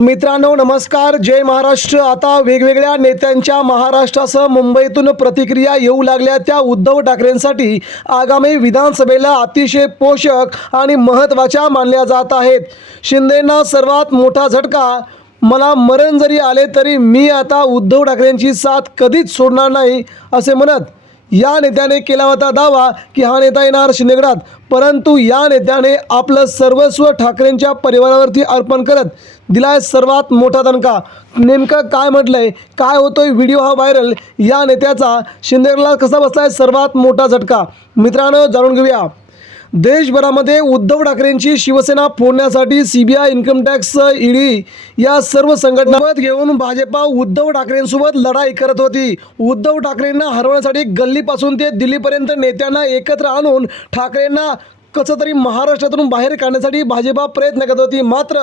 मित्रांनो नमस्कार. जय महाराष्ट्र. आता वेगवेगळ्या नेत्यांच्या महाराष्ट्रासह मुंबईतून प्रतिक्रिया येऊ लागल्या त्या उद्धव ठाकरेंसाठी. आगामी विधानसभेला अतिशय पोषक आणि महत्त्वाच्या मानल्या जात आहेत. शिंदेंना सर्वात मोठा झटका मला मरण जरी आले तरी मी आता उद्धव ठाकरेंची साथ कधीच सोडणार नाही असे म्हणत या नेत्याने केला होता दावा की हा नेता येणार शिंदेगडात. परंतु या नेत्याने आपलं सर्वस्व ठाकरेंच्या परिवारावरती अर्पण करत दिलाय सर्वात मोठा दणका. नेमकं काय म्हटलंय काय होतोय व्हिडिओ हा व्हायरल या नेत्याचा शिंदेगडला कसा बसलाय सर्वात मोठा झटका? मित्रांनो जाणून घेऊया. देशभरामध्ये उद्धव ठाकरेंची शिवसेना फोडण्यासाठी C B I income tax ED या सर्व संघटनांसोबत घेऊन भाजपा उद्धव ठाकरेंसोबत लढाई करत होती. उद्धव ठाकरेंना हरवण्यासाठी गल्लीपासून ते दिल्लीपर्यंत नेत्यांना एकत्र आणून ठाकरेंना कसं तरी महाराष्ट्रातून बाहेर काढण्यासाठी भाजपा प्रयत्न करत होती. मात्र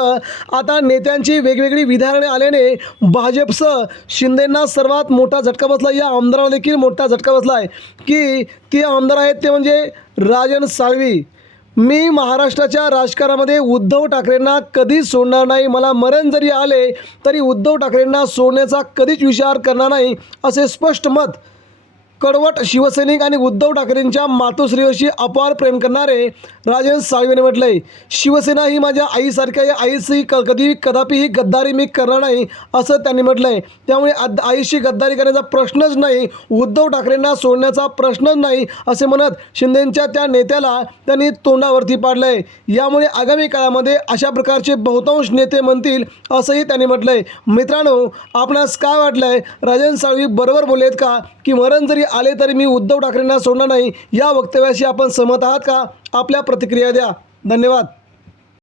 आता नेत्यांची वेगवेगळी विधाने आल्याने भाजपचं शिंदेंना सर्वात मोठा झटका बसला. या आमदाराला देखील मोठा झटका बसला आहे की ते आमदार आहेत ते म्हणजे राजन साळवी. मी महाराष्ट्राच्या राजकारणामध्ये उद्धव ठाकरेंना कधीच सोडणार नाही. मला मरण जरी आले तरी उद्धव ठाकरेंना सोडण्याचा कधीच विचार करणार नाही असे स्पष्ट मत कडवट शिवसैनिक आणि उद्धव ठाकरेंच्या मातोश्रीवशी अपार प्रेम करणारे राजन साळवेने म्हटलंय शिवसेना ही माझ्या आईसारख्या या आईशी क कधी कदापिही गद्दारी मी करणार नाही असं त्यांनी म्हटलंय. त्यामुळे आद आईशी गद्दारी करण्याचा प्रश्नच नाही उद्धव ठाकरेंना सोडण्याचा प्रश्नच नाही असे म्हणत शिंदेंच्या त्या नेत्याला त्यांनी तोंडावरती पाडलंय. यामुळे आगामी काळामध्ये अशा प्रकारचे बहुतांश नेते म्हणतील असंही त्यांनी म्हटलंय. मित्रांनो आपणास काय वाटलंय? राजन साळवी बरोबर बोललेत का? की मरण जरी आले तरी मी उद्धव ठाकरेंना सोडणार नाही. या वक्तव्याशी आपण सहमत आहात का? आपल्या प्रतिक्रिया द्या. धन्यवाद.